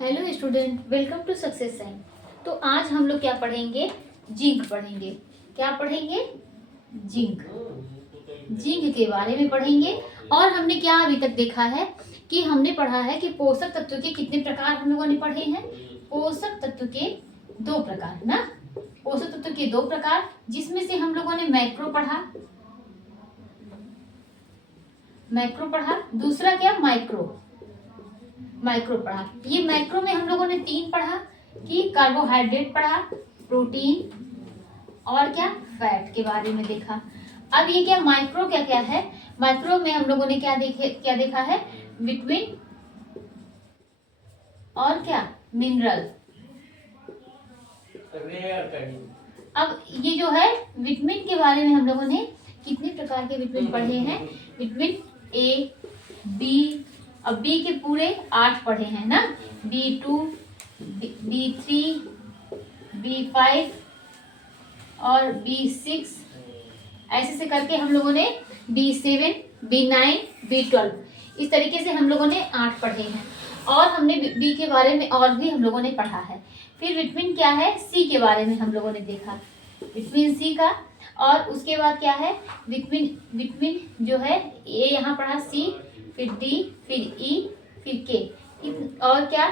Hello student, welcome to success sign. तो आज हम लोग क्या पढ़ेंगे? जिंक पढ़ेंगे। क्या पढ़ेंगे? जिंक। जिंक के बारे में पढ़ेंगे। और हमने क्या अभी तक देखा है कि हमने पढ़ा है कि पोषक तत्व के कितने प्रकार हम लोगों ने पढ़े हैं। पोषक तत्व के 2 प्रकार ना। पोषक तत्व के 2 प्रकार, जिसमें से हम लोगों ने मैक्रो पढ़ा, दूसरा क्या? माइक्रो पढ़ा। ये माइक्रो में हम लोगों ने 3 पढ़ा कि कार्बोहाइड्रेट पढ़ा, प्रोटीन और क्या फैट के बारे में देखा। अब ये क्या माइक्रो क्या क्या है? माइक्रो में हम लोगों ने क्या देखा है? विटामिन और क्या मिनरल। अब ये जो है विटामिन के बारे में हम लोगों ने कितने प्रकार के विटामिन पढ़े हैं? विटामिन ए, बी, अब बी के पूरे 8 पढ़े हैं ना। B2, B3, B5 और B6, ऐसे से करके हम लोगों ने B7, B9, B12, इस तरीके से हम लोगों ने 8 पढ़े हैं। और हमने बी के बारे में और भी हम लोगों ने पढ़ा है। फिर विटामिन क्या है? सी के बारे में हम लोगों ने देखा, विटामिन सी का। और उसके बाद क्या है? विटामिन जो है ए यहाँ पढ़ा, सी, फिर डी, फिर ई, फिर के, और क्या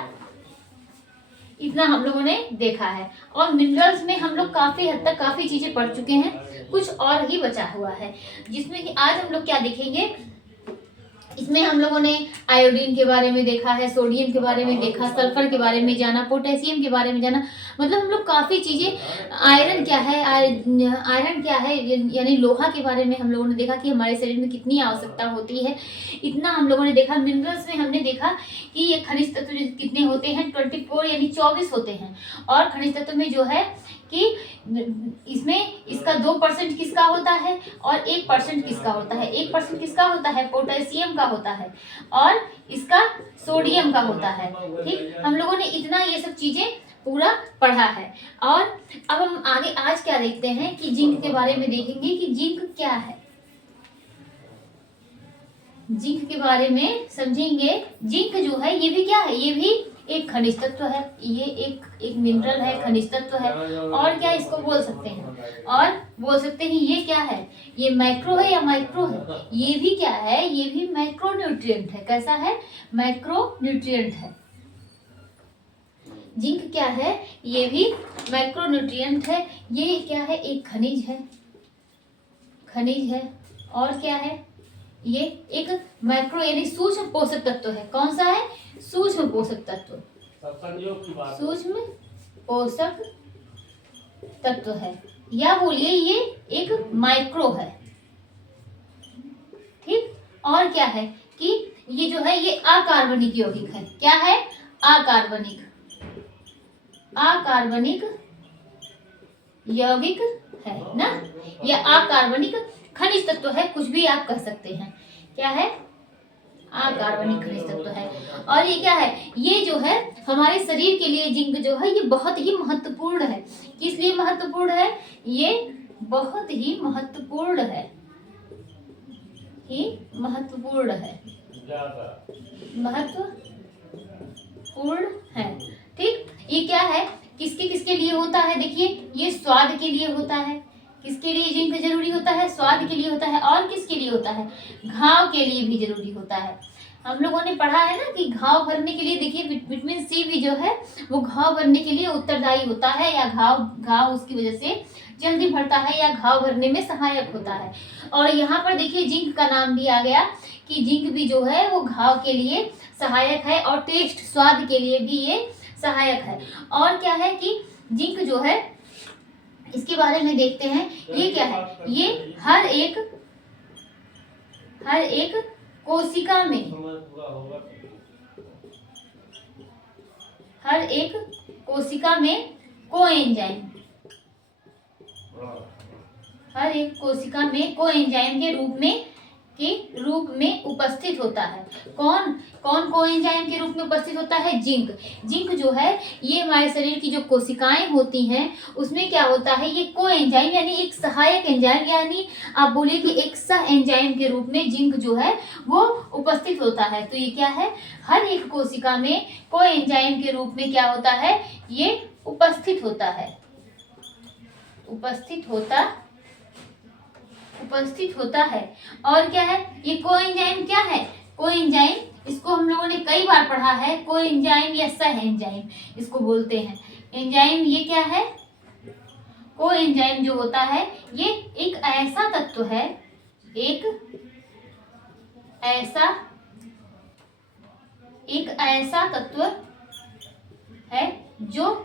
इतना हम लोगों ने देखा है। और मिनरल्स में हम लोग काफी हद तक काफी चीजें पढ़ चुके हैं, कुछ और ही बचा हुआ है, जिसमें कि आज हम लोग क्या देखेंगे। इसमें हम लोगों ने आयोडीन के बारे में देखा है, सोडियम के बारे में देखा, सल्फर के बारे में जाना, पोटेशियम के बारे में जाना। मतलब हम लोग काफ़ी चीज़ें, आयरन क्या है, यानी लोहा के बारे में हम लोगों ने देखा कि हमारे शरीर में कितनी आवश्यकता होती है, इतना हम लोगों ने देखा। मिनरल्स में हमने देखा कि ये खनिज तत्व कितने होते हैं, 24 यानी 24 होते हैं। और खनिज तत्व में जो है कि इसमें इसका 2% किसका होता है और 1% किसका होता है। 1% किसका होता है? पोटेशियम का होता है, और इसका सोडियम का होता है। ठीक, हम लोगों ने इतना ये सब चीजें पूरा पढ़ा है। और अब हम आगे आज क्या देखते हैं कि जिंक के बारे में देखेंगे कि जिंक क्या है। जिंक के बारे में समझेंगे। जिंक जो है ये भी क्या है? ये भी एक खनिज तत्व है, ये एक मिनरल है, खनिज तत्व है। और क्या इसको बोल सकते हैं? और बोल सकते हैं ये क्या है? ये मैक्रो है या माइक्रो है? ये भी क्या है? ये भी मैक्रो न्यूट्रिएंट है। कैसा है? मैक्रो न्यूट्रिएंट है। जिंक क्या है? ये भी मैक्रो न्यूट्रिएंट है। ये क्या है? एक खनिज है। और क्या है? ये एक मैक्रो यानी सूक्ष्म पोषक तत्व है। कौन सा है? सूक्ष्म पोषक तत्व। सूक्ष्म पोषक तत्व है, या बोलिए ये एक माइक्रो है। ठीक, और क्या है कि ये जो है ये अकार्बनिक यौगिक है। क्या है? अकार्बनिक यौगिक है ना। यह अकार्बनिक खनिज तत्व है, कुछ भी आप कह सकते हैं। क्या है? अकार्बनिक खनिज तत्व है। और ये क्या है? ये जो है हमारे शरीर के लिए जिंक जो है ये बहुत ही महत्वपूर्ण है। किस लिए महत्वपूर्ण है? ये बहुत ही महत्वपूर्ण है, महत्वपूर्ण है। ठीक, ये क्या है? किसके किसके लिए होता है? देखिए, ये स्वाद के लिए होता है। किसके लिए जिंक जरूरी होता है? स्वाद के लिए होता है। और किसके लिए होता है? घाव के लिए भी जरूरी होता है। हम लोगों ने पढ़ा है ना कि घाव भरने के लिए, देखिए विटामिन सी भी जो है वो घाव भरने के लिए उत्तरदायी होता है, या घाव उसकी वजह से जल्दी भरता है, या घाव भरने में सहायक होता है। और यहाँ पर देखिए जिंक का नाम भी आ गया कि जिंक भी जो है वो घाव के लिए सहायक है, और टेस्ट स्वाद के लिए भी ये सहायक है। और क्या है कि जिंक जो है, इसके बारे में देखते हैं। ये क्या है? ये हर एक कोशिका में कोएंजाइम के रूप में के रूप में उपस्थित होता है। कौन कौन कोएंजाइम के रूप में उपस्थित होता है? जिंक। जिंक जो है ये हमारे शरीर की जो कोशिकाएं होती हैं उसमें क्या होता है, ये कोएंजाइम यानी एक सहायक एंजाइम, यानी आप बोलिए कि एक सह एंजाइम के रूप में जिंक जो है वो उपस्थित होता है। तो ये क्या है, हर एक कोशिका में कोएंजाइम के रूप में क्या होता है, ये उपस्थित होता है, उपस्थित होता है। और क्या है ये कोएंजाइम? क्या है कोएंजाइम? इसको हम लोगों ने कई बार पढ़ा है, कोएंजाइम या सह एंजाइम इसको बोलते हैं। एंजाइम ये क्या है, कोएंजाइम जो होता है ये एक ऐसा तत्व है, एक ऐसा तत्व है जो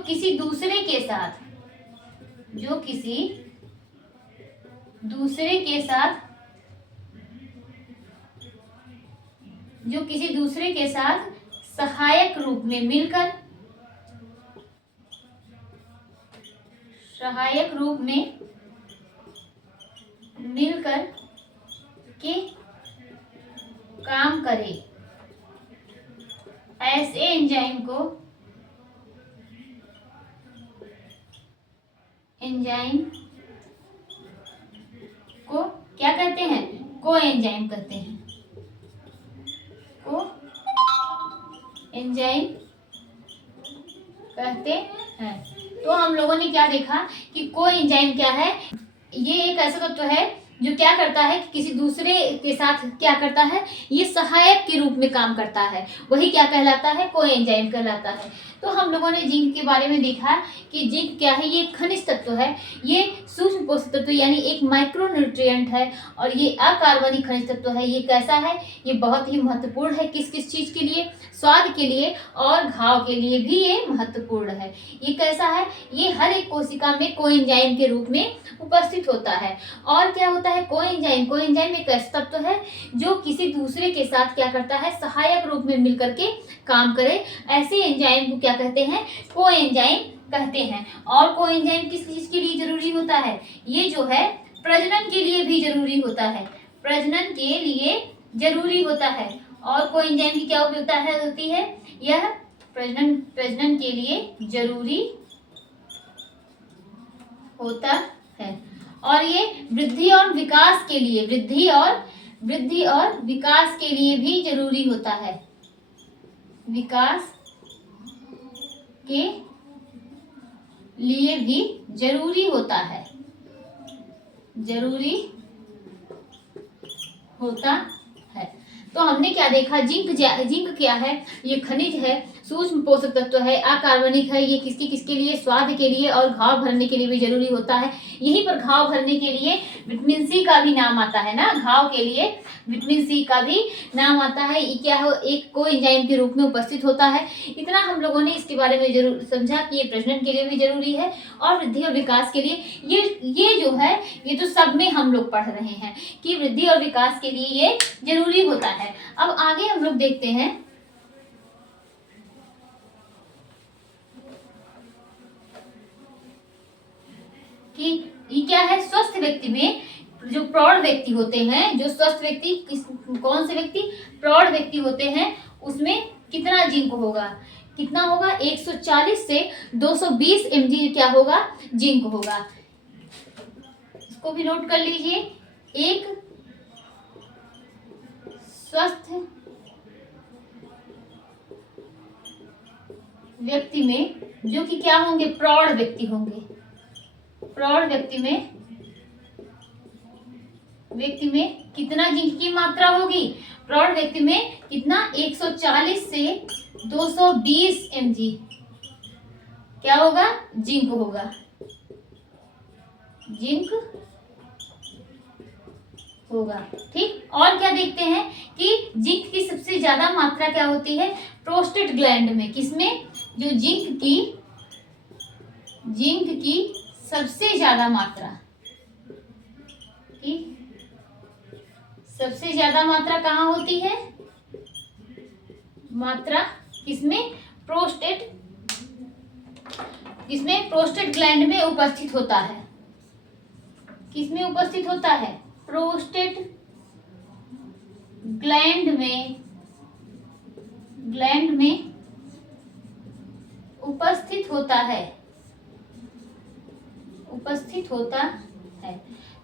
किसी दूसरे के साथ सहायक रूप में मिलकर के काम करे, ऐसे एंजाइम को क्या कहते हैं, कोएंजाइम कहते हैं, कोएंजाइम कहते हैं। तो हम लोगों ने क्या देखा कि कोएंजाइम क्या है, ये एक ऐसा तत्व है जो क्या करता है कि किसी दूसरे के साथ क्या करता है, ये सहायक के रूप में काम करता है, वही क्या कहलाता है, कोएंजाइम कहलाता है। तो हम लोगों ने जिंक के बारे में देखा कि जिंक क्या है, ये खनिज तत्व है, ये सूक्ष्म पोषक तत्व यानी एक माइक्रोन्यूट्रिएंट है, और ये अकार्बनिक खनिज तत्व है। ये कैसा है, ये बहुत ही महत्वपूर्ण है, किस किस चीज के लिए, स्वाद के लिए और घाव के लिए भी ये महत्वपूर्ण है। ये कैसा है, ये हर एक कोशिका में कोएंजाइम के रूप में उपस्थित होता है। और क्या होता है कोएंजाइम, कोएंजाइम एक ऐसा तत्व है जो किसी दूसरे के साथ क्या करता है, सहायक रूप में मिलकर के काम करे, ऐसे एंजाइम को क्या कहते हैं, कोएंजाइम कहते हैं। और कोएंजाइम किस चीज के लिए जरूरी होता है, ये जो है प्रजनन के लिए भी जरूरी होता है, प्रजनन के लिए जरूरी होता है। और कोएंजाइम की क्या उपयोगिता होती है, यह प्रजनन के लिए जरूरी होता है। और ये वृद्धि और विकास के लिए भी जरूरी होता है, विकास के लिए भी जरूरी होता है, तो हमने क्या देखा, जिंक क्या है, ये खनिज है, सूक्ष्म पोषक तत्व है, अकार्बनिक है, ये किसके लिए, स्वाद के लिए और घाव भरने के लिए भी जरूरी होता है। यहीं पर घाव भरने के लिए विटामिन सी का भी नाम आता है ना, घाव के लिए विटामिन सी का भी नाम आता है। ये क्या हो, एक कोएंजाइम के रूप में उपस्थित होता है। इतना हम लोगों ने इसके बारे में जरूर समझा कि ये प्रजनन के लिए भी जरूरी है और वृद्धि और विकास के लिए ये जो है, ये तो सब में हम लोग पढ़ रहे हैं कि वृद्धि और विकास के लिए ये जरूरी होता है। अब आगे हम लोग देखते हैं कि ये क्या है, स्वस्थ व्यक्ति में जो प्रौढ़ व्यक्ति होते हैं, जो स्वस्थ व्यक्ति कौन से व्यक्ति, प्रौढ़ व्यक्ति होते हैं, उसमें कितना जिंक होगा, कितना होगा, 140 से 220 mg क्या होगा, जिंक होगा। इसको भी नोट कर लीजिए। एक स्वस्थ व्यक्ति में, जो कि क्या होंगे, प्रौढ़ व्यक्ति होंगे, प्रौढ़ व्यक्ति में कितना जिंक की मात्रा होगी, प्रौढ़ व्यक्ति में कितना, 140 से 220 mg क्या होगा, जिंक होगा, जिंक होगा। ठीक, और क्या देखते हैं कि जिंक की सबसे ज्यादा मात्रा क्या होती है, प्रोस्टेट ग्लैंड में। किसमें, जो जिंक की सबसे ज्यादा मात्रा कहाँ होती है, मात्रा किसमें, प्रोस्टेट ग्लैंड में उपस्थित होता है। किसमें उपस्थित होता है, प्रोस्टेट ग्लैंड में उपस्थित होता है।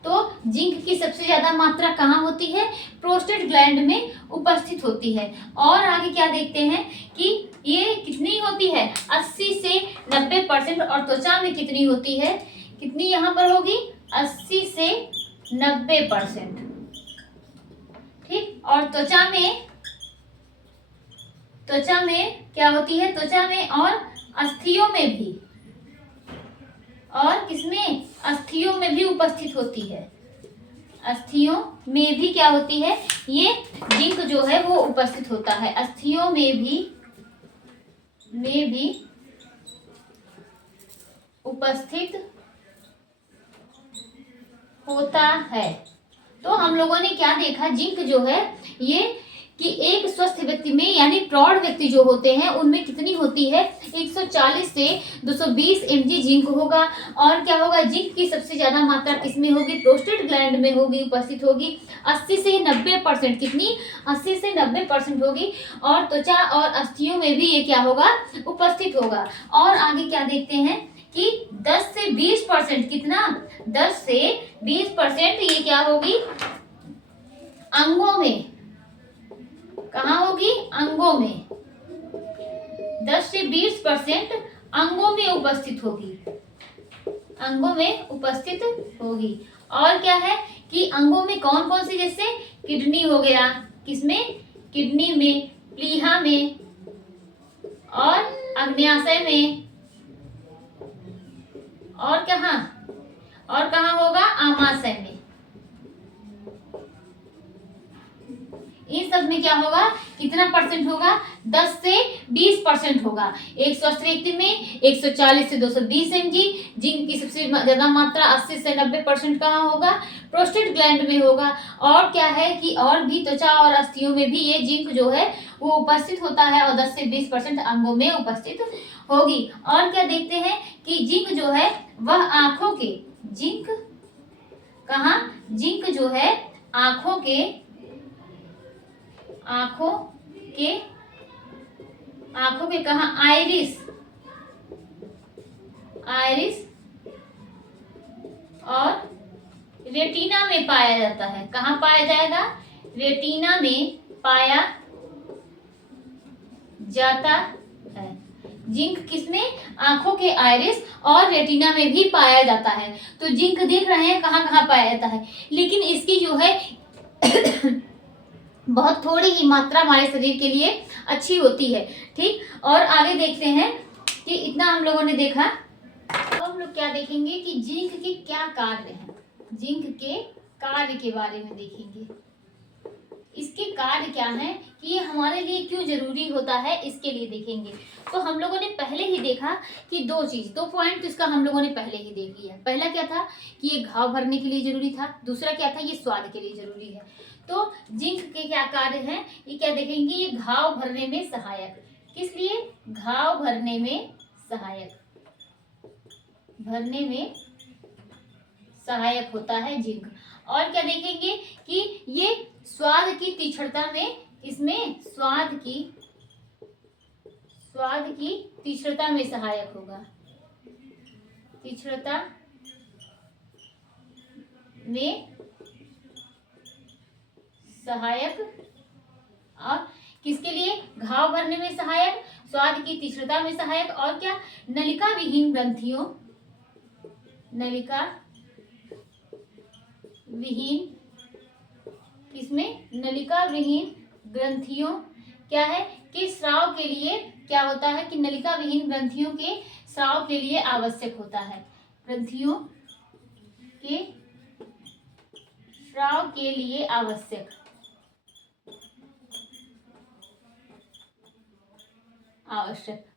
तो जिंक की सबसे ज्यादा मात्रा कहाँ होती है? प्रोस्टेट ग्लैंड में उपस्थित होती है। और आगे क्या देखते हैं कि ये कितनी होती है? 80 से 90%। और त्वचा में कितनी होती है? कितनी यहाँ पर होगी? 80 से 90%। ठीक। और त्वचा में क्या होती है? त्वचा में और अस्थियों में भी, और किसमें? अस्थियों में भी उपस्थित होती है। अस्थियों में भी क्या होती है? ये जिंक जो है वो उपस्थित होता है। अस्थियों में भी उपस्थित होता है। तो हम लोगों ने क्या देखा? जिंक जो है ये कि एक स्वस्थ व्यक्ति में, यानी प्रौढ़ व्यक्ति जो होते हैं उनमें कितनी होती है? 140 से 220 mg जिंक होगा। और क्या होगा? जिंक की सबसे ज्यादा मात्रा किसमें होगी? प्रोस्टेट ग्लैंड में होगी, उपस्थित होगी। 80 से 90%। कितनी? 80 से 90% होगी। और त्वचा और अस्थियों में भी ये क्या होगा? उपस्थित होगा। और आगे क्या देखते हैं कि 10 से 20%। कितना? 10 से 20% ये क्या होगी? अंगों में। कहाँ होगी? अंगों में। 10 से 20% अंगों में उपस्थित होगी। और क्या है कि अंगों में कौन कौन सी? जैसे किडनी हो गया। किसमें? किडनी में, प्लीहा में, और अग्न्याशय में, और कहाँ होगा? आमाशय में। इन सब में क्या होगा? कितना परसेंट होगा? 10 से 20% होगा। एक स्वस्थ व्यक्ति में 140 से 220 mg जिंक की सबसे ज्यादा मात्रा 80 से 90% कहाँ होगा? प्रोस्टेट ग्लैंड में होगा। और क्या है कि और भी त्वचा और अस्थियों में भी ये जिंक जो है वो उपस्थित होता है, और 10 से 20% अंगों में उपस्थित होगी। और क्या देखते हैं कि जिंक जो है वह आंखों के, जिंक कहाँ? जिंक जो है आंखों के कहाँ? आइरिस और रेटिना में पाया जाता है। कहाँ पाया जाएगा? रेटिना में पाया जाता है। जिंक किसमें? आंखों के आइरिस और रेटिना में भी पाया जाता है। तो जिंक देख रहे हैं कहाँ कहाँ पाया जाता है, लेकिन इसकी जो है बहुत थोड़ी ही मात्रा हमारे शरीर के लिए अच्छी होती है। ठीक। और आगे देखते हैं कि इतना हम लोगों ने देखा। अब हम लोग क्या देखेंगे कि जिंक के क्या कार्य हैं। जिंक के कार्य के बारे में देखेंगे। इसके कार्य क्या हैं कि ये हमारे लिए क्यों जरूरी होता है, इसके लिए देखेंगे। तो हम लोगों ने पहले ही देखा कि दो पॉइंट तो इसका हम लोगों ने पहले ही देख लिया। पहला क्या था कि ये घाव भरने के लिए जरूरी था। दूसरा क्या था? ये स्वाद के लिए जरूरी है। तो जिंक के क्या कार्य हैं ये क्या देखेंगे? ये घाव भरने में सहायक। किस लिए? घाव भरने में सहायक होता है जिंक। और क्या देखेंगे कि ये स्वाद की तीक्ष्णता में, इसमें स्वाद की तीक्ष्णता में सहायक होगा। तीक्ष्णता में सहायक। और किसके लिए? घाव भरने में सहायक, स्वाद की तीक्ष्णता में सहायक। और क्या? नलिका विहीन ग्रंथियों, किसमें? नलिका विहीन ग्रंथियों क्या है कि स्राव के लिए क्या होता है कि नलिका विहीन ग्रंथियों के स्राव के लिए आवश्यक होता है। ग्रंथियों के स्राव के लिए आवश्यक।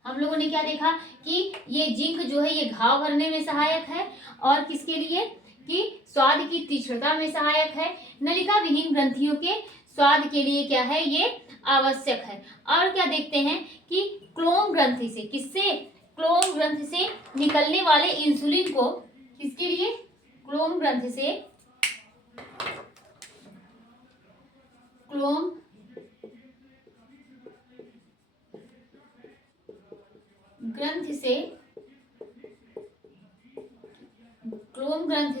हम लोगों ने क्या देखा कि ये जिंक जो है ये घाव भरने में सहायक है, और किसके लिए? कि स्वाद की तीक्ष्णता में सहायक है। नलिका विहीन ग्रंथियों के स्वाद के लिए क्या है? ये आवश्यक है। और क्या देखते हैं कि क्लोम ग्रंथि से, किससे? क्लोम ग्रंथि से निकलने वाले इंसुलिन को, किसके लिए? क्लोम ग्रंथि से क्लोम ग्रंथि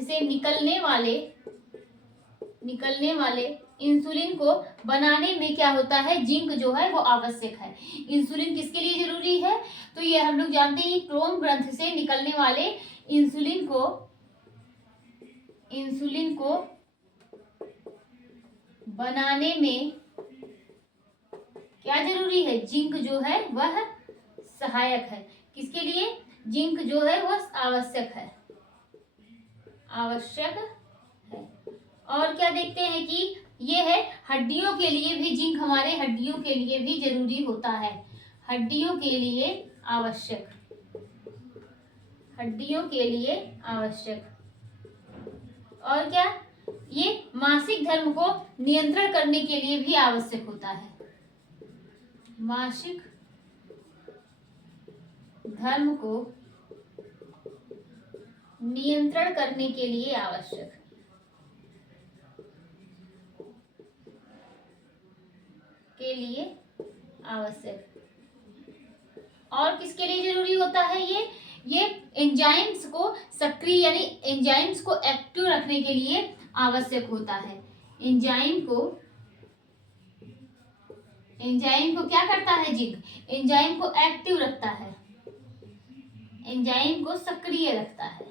से निकलने वाले इंसुलिन को बनाने में क्या होता है, जिंक जो है वो आवश्यक है। इंसुलिन किसके लिए जरूरी है, तो ये हम लोग जानते हैं क्लोम ग्रंथि से निकलने वाले इंसुलिन को बनाने में क्या जरूरी है, जिंक जो है वह सहायक है। किसके लिए, जिंक जो है वह आवश्यक है। और क्या देखते हैं कि ये है हड्डियों के लिए भी, जिंक हमारे हड्डियों के लिए भी जरूरी होता है, हड्डियों के लिए आवश्यक। और क्या, ये मासिक धर्म को नियंत्रण करने के लिए भी आवश्यक होता है, मासिक धर्म को नियंत्रण करने के लिए आवश्यक। और किसके लिए जरूरी होता है, ये एंजाइम्स को सक्रिय यानी एंजाइम्स को एक्टिव रखने के लिए आवश्यक होता है। एंजाइम को क्या करता है, जिंक एंजाइम को एक्टिव रखता है, एंजाइम को सक्रिय रखता है,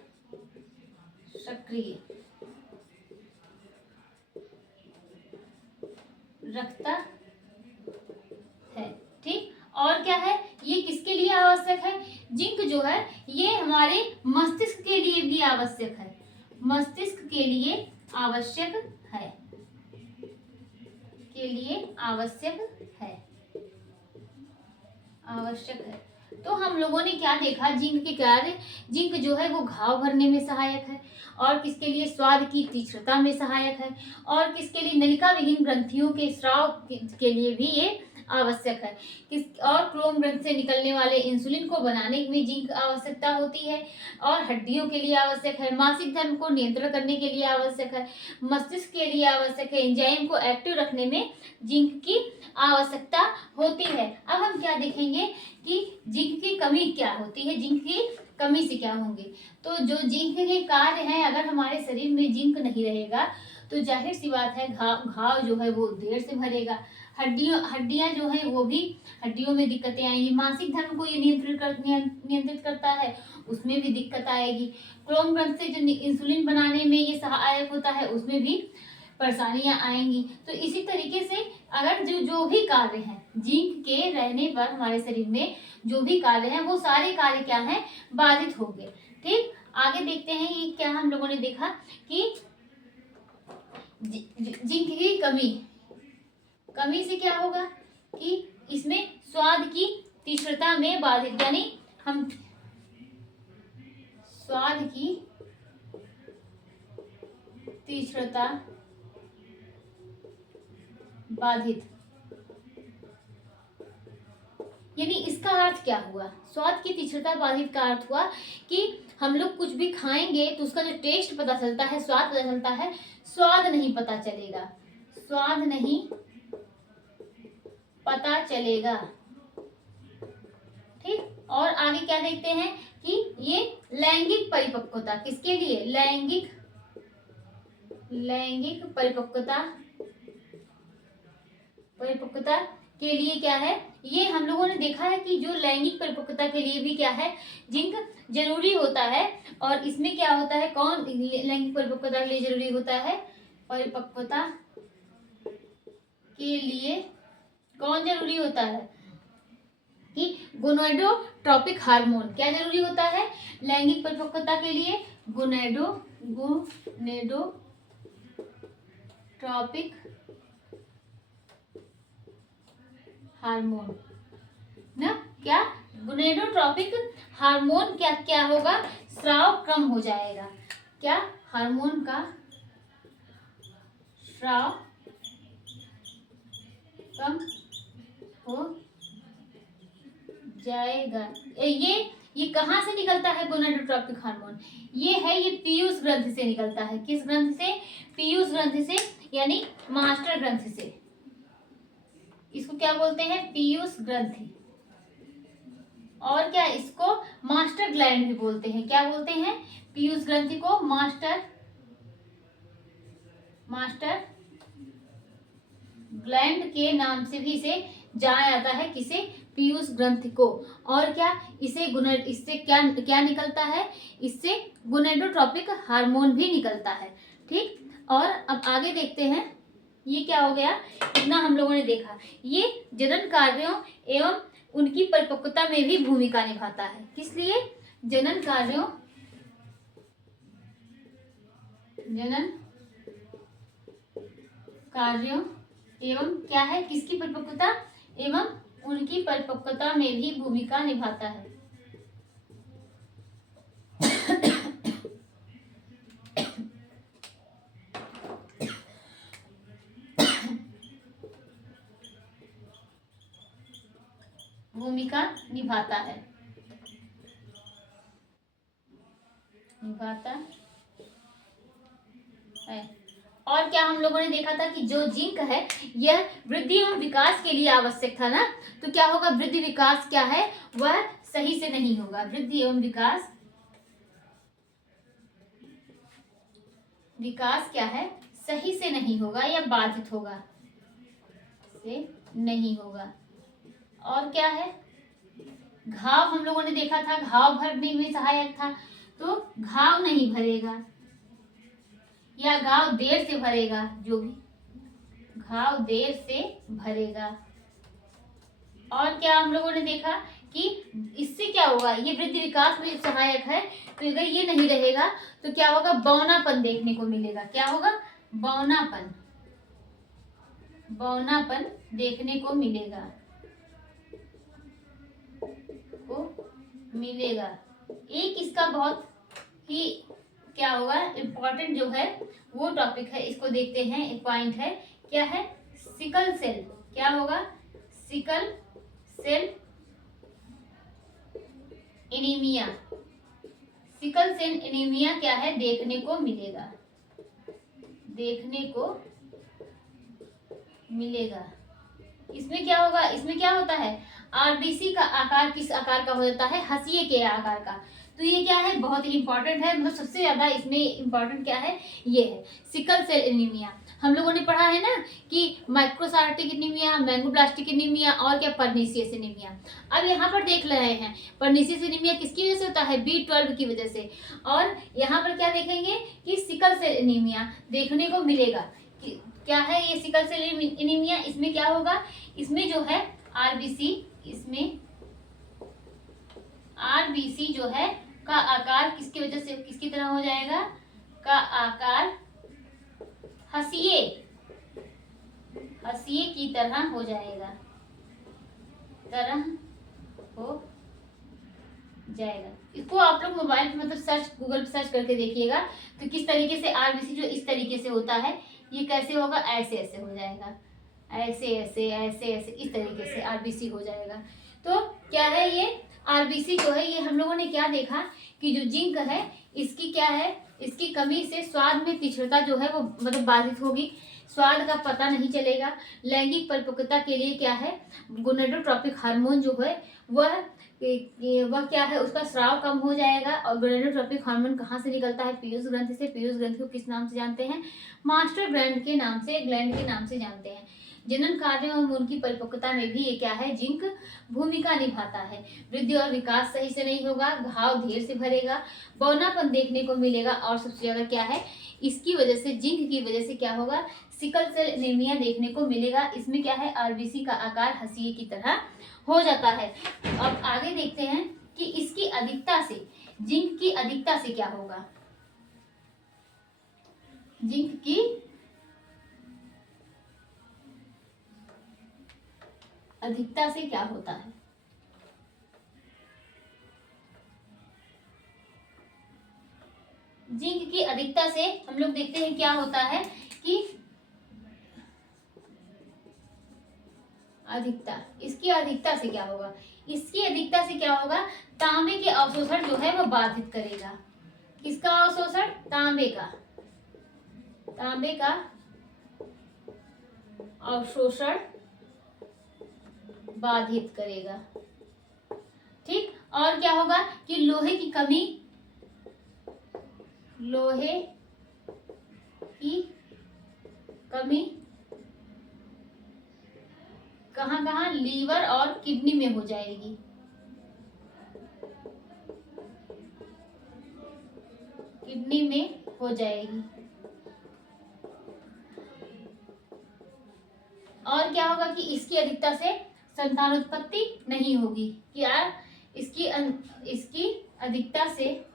ठीक। और क्या है, ये किसके लिए आवश्यक है, जिंक जो है ये हमारे मस्तिष्क के लिए भी आवश्यक है, मस्तिष्क के लिए आवश्यक है। तो हम लोगों ने क्या देखा, जिंक के कार्य, जिंक जो है वो घाव भरने में सहायक है, और किसके लिए, स्वाद की तीक्ष्णता में सहायक है, और किसके लिए, नलिका विहीन ग्रंथियों के स्राव के लिए भी ये आवश्यक है। और क्लोम ग्रंथि से निकलने वाले इंसुलिन को बनाने में जिंक आवश्यकता होती है, और हड्डियों के लिए आवश्यक है, मासिक धर्म को नियंत्रण करने के लिए आवश्यक है, मस्तिष्क के लिए आवश्यक है, एंजाइम को एक्टिव रखने में जिंक की आवश्यकता होती है। अब हम क्या देखेंगे कि जिंक की कमी क्या होती है, जिंक की कमी से क्या होंगे। तो जो जिंक के कार्य हैं, अगर हमारे शरीर में जिंक नहीं रहेगा तो जाहिर सी बात है घाव जो है वो देर से भरेगा, हड्डियां जो है वो भी, हड्डियों में दिक्कतें आएंगी, मासिक धर्म को ये नियंत्रित करता है, उसमें भी दिक्कत आएगी, क्लोम ग्रंथि से जो इंसुलिन बनाने में ये सहायक होता है उसमें भी परेशानियां आएंगी। तो इसी तरीके से अगर जो भी कार्य हैं, जिंक के रहने पर हमारे शरीर में जो भी कार्य हैं वो सारे कार्य क्या हैं, बाधित होंगे। ठीक, आगे देखते हैं ये क्या हम लोगों ने देखा कि जिंक की कमी से क्या होगा कि इसमें स्वाद की तीक्ष्णता में बाधित, यानी हम स्वाद की तीक्ष्णता बाधित, यानी इसका अर्थ क्या हुआ, स्वाद की तीक्ष्णता बाधित का अर्थ हुआ कि हम लोग कुछ भी खाएंगे तो उसका जो टेस्ट पता चलता है, स्वाद पता चलता है, स्वाद नहीं पता चलेगा, स्वाद नहीं पता चलेगा। ठीक, और आगे क्या देखते हैं कि ये लैंगिक परिपक्वता, किसके लिए, लैंगिक परिपक्वता के लिए क्या है, ये हम लोगों ने देखा है कि जो लैंगिक परिपक्वता के लिए भी क्या है, जिंक जरूरी होता है। और इसमें क्या होता है, कौन लैंगिक परिपक्वता के लिए जरूरी होता है, परिपक्वता के लिए कौन जरूरी होता है कि गोनेडोट्रोपिक हार्मोन क्या जरूरी होता है लैंगिक परिपक्वता के लिए, गोनेडोट्रोपिक हार्मोन ना, क्या गोनेडोट्रोपिक हार्मोन क्या होगा, स्राव कम हो जाएगा, क्या हार्मोन का स्राव कम हो जाएगा। ये कहाँ से निकलता है गोनेडोट्रोपिक हार्मोन, ये पीयूष ग्रंथि से निकलता है, किस ग्रंथि से, पीयूष ग्रंथि से, यानी मास्टर ग्रंथि से, इसको क्या बोलते हैं? पीयूष ग्रंथि। और क्या, इसको मास्टर ग्लैंड भी बोलते हैं। क्या बोलते हैं? पीयूष ग्रंथि को मास्टर ग्लैंड के नाम से भी इसे जाना जाता है। किसे? पीयूष ग्रंथि को। और क्या, इससे क्या क्या निकलता है? इससे गोनेडोट्रोपिक हार्मोन भी निकलता है। ठीक, और अब आगे देखते हैं। ये क्या हो गया? इतना हम लोगों ने देखा। ये जनन कार्यों एवं उनकी परिपक्वता में भी भूमिका निभाता है। किस लिए? जनन कार्यों एवं क्या है? किसकी परिपक्वता? एवं उनकी परिपक्वता में भी भूमिका निभाता है। भूमिका निभाता है। और क्या हम लोगों ने देखा था कि जो जिंक है यह वृद्धि एवं विकास के लिए आवश्यक था ना। तो क्या होगा? वृद्धि विकास क्या है? वह सही से नहीं होगा। वृद्धि एवं विकास क्या है? सही से नहीं होगा या बाधित होगा, से नहीं होगा। और क्या है? घाव हम लोगों ने देखा था, घाव भरने में सहायक था। तो घाव नहीं भरेगा या घाव देर से भरेगा, जो भी घाव देर से भरेगा। और क्या हम लोगों ने देखा कि इससे क्या होगा? ये वृद्धि विकास में सहायक है, तो अगर ये नहीं रहेगा तो क्या होगा? बौनापन देखने को मिलेगा। क्या होगा? बौनापन देखने को मिलेगा। एक इसका बहुत ही क्या होगा? इम्पोर्टेंट जो है वो टॉपिक है, इसको देखते हैं। एक पॉइंट है, क्या है? Sickle cell. क्या होगा? Sickle cell anaemia. Sickle cell anaemia क्या है? देखने को मिलेगा। इसमें क्या होगा? इसमें क्या होता है? आरबीसी का आकार किस आकार का हो जाता है? हंसिए के आकार का। तो ये क्या है? बहुत ही इंपॉर्टेंट है। मतलब सबसे ज्यादा इसमें इंपॉर्टेंट क्या है? ये है सिकल सेल एनीमिया। हम लोगों ने पढ़ा है ना कि माइक्रोसार्टिक एनीमिया, मैंगोब्लास्टिक एनीमिया और क्या? Pernicious anaemia. अब यहाँ पर देख रहे हैं पर्नीशियस एनीमिया किसकी वजह से होता है? B12 की वजह से। और यहाँ पर क्या देखेंगे कि सिकल सेल एनीमिया देखने को मिलेगा। क्या है ये सिकल सेल एनीमिया? इसमें क्या होगा? इसमें जो है आरबीसी, जो है का आकार किसकी वजह से, किसकी तरह हो जाएगा? का आकार हंसिए की तरह हो जाएगा। इसको आप लोग मोबाइल पे मतलब सर्च, गूगल पे सर्च करके देखिएगा तो किस तरीके से आरबीसी जो इस तरीके से होता है, ये कैसे होगा? ऐसे ऐसे हो जाएगा, ऐसे ऐसे ऐसे ऐसे इस तरीके से आरबीसी हो जाएगा। तो क्या है ये आरबीसी जो है? ये हम लोगों ने क्या देखा कि जो जिंक है इसकी क्या है? इसकी कमी से स्वाद में तीक्ष्णता जो है वो मतलब बाधित होगी, स्वाद का पता नहीं चलेगा। लैंगिक परिपक्वता के लिए क्या है? गोनेडोट्रोपिक हार्मोन जो है वह क्या है? उसका स्राव कम हो जाएगा। और गोनेडोट्रोपिक हार्मोन कहाँ से निकलता है? पीयूष ग्रंथि से। पीयूष ग्रंथि को किस नाम से जानते हैं? मास्टर ग्लैंड के नाम से जानते हैं। जनन कार्यों एवं उनकी परिपक्वता में भी ये क्या है? जिंक भूमिका निभाता है। वृद्धि और विकास सही से नहीं होगा, घाव देर से भरेगा, बौनापन देखने को मिलेगा। और सबसे ज्यादा क्या है? इसकी वजह से, जिंक की वजह से क्या होगा? सिकल सेल एनीमिया देखने को मिलेगा। इसमें क्या है? आरबीसी का आकार हंसिए की तरह हो जाता है। अब आगे देखते हैं कि इसकी अधिकता से, जिंक की अधिकता से क्या होगा? जिंक की अधिकता से क्या होता है? जिंक की अधिकता से हम लोग देखते हैं क्या होता है कि इसकी अधिकता से क्या होगा? इसकी अधिकता से क्या होगा? तांबे के अवशोषण जो है वह बाधित करेगा। किसका अवशोषण? तांबे का अवशोषण बाधित करेगा। ठीक, और क्या होगा कि लोहे की कमी कहाँ कहाँ, लीवर और किडनी में हो जाएगी। किडनी में हो जाएगी। और क्या होगा कि इसकी अधिकता से संतानोत्पत्ति नहीं होगी। क्या इसकी अधिकता से,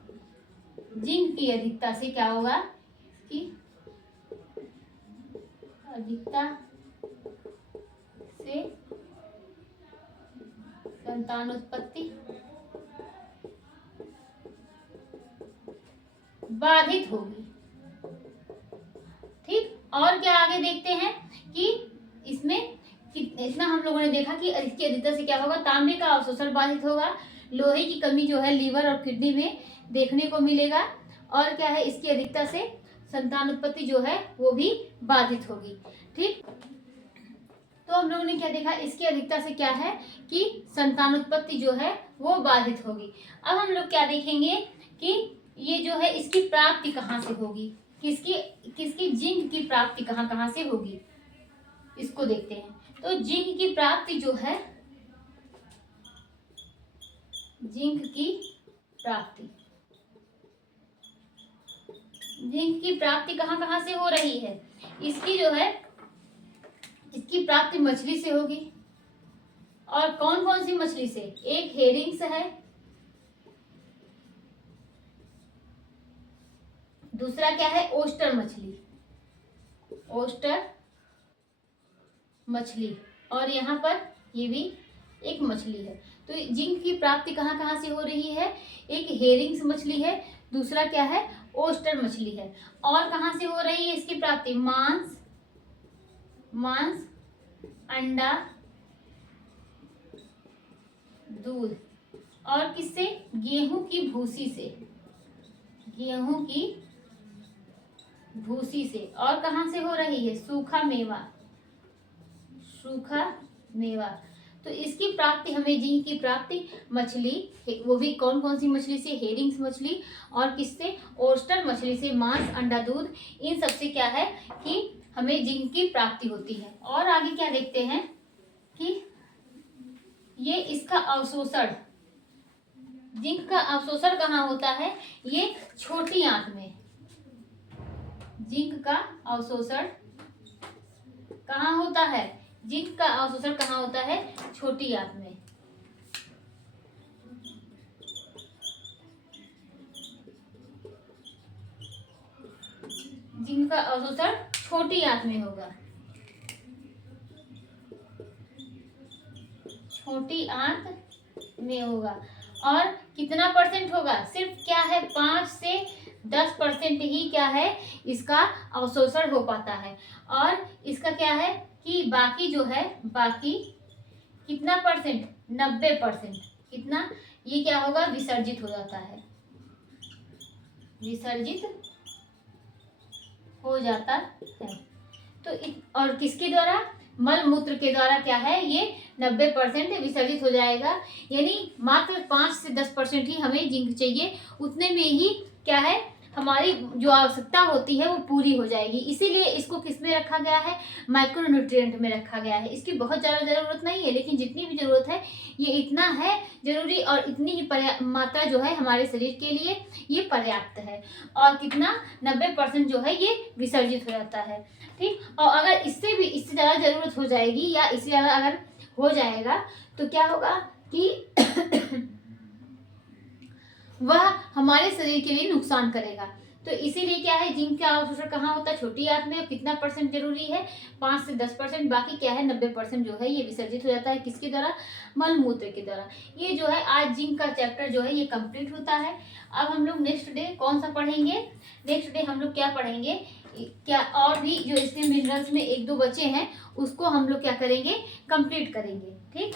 जिंक की अधिकता से क्या होगा, इसकी अधिकता से संतानोत्पत्ति बाधित होगी। ठीक, और क्या आगे देखते हैं कि इसमें इतना हम लोगों ने देखा कि इसकी अधिकता से क्या होगा, तांबे का अवशोषण बाधित होगा, लोहे की कमी जो है लीवर और किडनी में देखने को मिलेगा, और क्या है, इसकी अधिकता से संतानोत्पत्ति जो है वो भी बाधित होगी। ठीक, तो हम लोगों ने क्या देखा, इसकी अधिकता से क्या है कि संतानोत्पत्ति जो है वो बाधित होगी। अब हम लोग क्या देखेंगे कि ये जो है इसकी प्राप्ति कहाँ से होगी, किसकी जिंक की प्राप्ति कहाँ कहाँ से होगी, इसको देखते हैं। तो जिंक की प्राप्ति जो है, जिंक की प्राप्ति कहाँ कहाँ से हो रही है, इसकी जो है, इसकी प्राप्ति मछली से होगी। और कौन कौन सी मछली से, एक हेरिंग्स है, दूसरा क्या है, ओस्टर मछली, और यहाँ पर ये भी एक मछली है। तो जिंक की प्राप्ति कहाँ कहाँ से हो रही है, एक हेरिंग्स मछली है, दूसरा क्या है, ओस्टर मछली है। और कहाँ से हो रही है इसकी प्राप्ति, मांस, अंडा, दूध, और किससे, गेहूं की भूसी से। और कहाँ से हो रही है, सूखा मेवा। तो इसकी प्राप्ति हमें, जिंक की प्राप्ति मछली, वो भी कौन कौन सी मछली से, हेरिंग्स मछली, और किससे, ओस्टर मछली से, मांस, अंडा, दूध, इन सब से क्या है कि हमें जिंक की प्राप्ति होती है। और आगे क्या देखते हैं कि ये इसका अवशोषण, जिंक का अवशोषण कहाँ होता है, ये छोटी आंत में। जिंक का अवशोषण कहाँ होता है, जिंक का अवशोषण कहाँ होता है, छोटी आंत में। जिंक का अवशोषण छोटी आंत में होगा, छोटी आंत में होगा। और कितना परसेंट होगा, सिर्फ क्या है, 5 से 10% ही क्या है, इसका अवशोषण हो पाता है। और इसका क्या है कि बाकी जो है, बाकी कितना परसेंट, 90%, कितना, ये क्या होगा, विसर्जित हो जाता है, विसर्जित हो जाता है। तो और किसके द्वारा, मल मूत्र के द्वारा क्या है, ये 90% विसर्जित हो जाएगा। यानी मात्र 5 से 10% ही हमें जिंक चाहिए, उतने में ही क्या है, हमारी जो आवश्यकता होती है वो पूरी हो जाएगी। इसीलिए इसको किस में रखा गया है, माइक्रोन्यूट्रिएंट में रखा गया है। इसकी बहुत ज़्यादा ज़रूरत नहीं है, लेकिन जितनी भी ज़रूरत है ये इतना है जरूरी, और इतनी ही मात्रा जो है हमारे शरीर के लिए ये पर्याप्त है। और कितना, 90% जो है ये विसर्जित हो जाता है। ठीक, और अगर इससे ज़्यादा ज़रूरत हो जाएगी, या इससे ज़्यादा अगर हो जाएगा, तो क्या होगा कि वह हमारे शरीर के लिए नुकसान करेगा। तो इसीलिए क्या है, जिंक का अवशोषण कहाँ होता है, छोटी आंत में। कितना परसेंट जरूरी है, 5 से 10%, बाकी क्या है, 90% जो है ये विसर्जित हो जाता है, किसके द्वारा, मल मूत्र के द्वारा। ये जो है आज जिंक का चैप्टर जो है ये कंप्लीट होता है। अब हम लोग नेक्स्ट डे कौन सा पढ़ेंगे, नेक्स्ट डे हम लोग क्या पढ़ेंगे, क्या और भी जो इसमें मिनरल्स में 1-2 बचे हैं उसको हम लोग क्या करेंगे, कंप्लीट करेंगे। ठीक।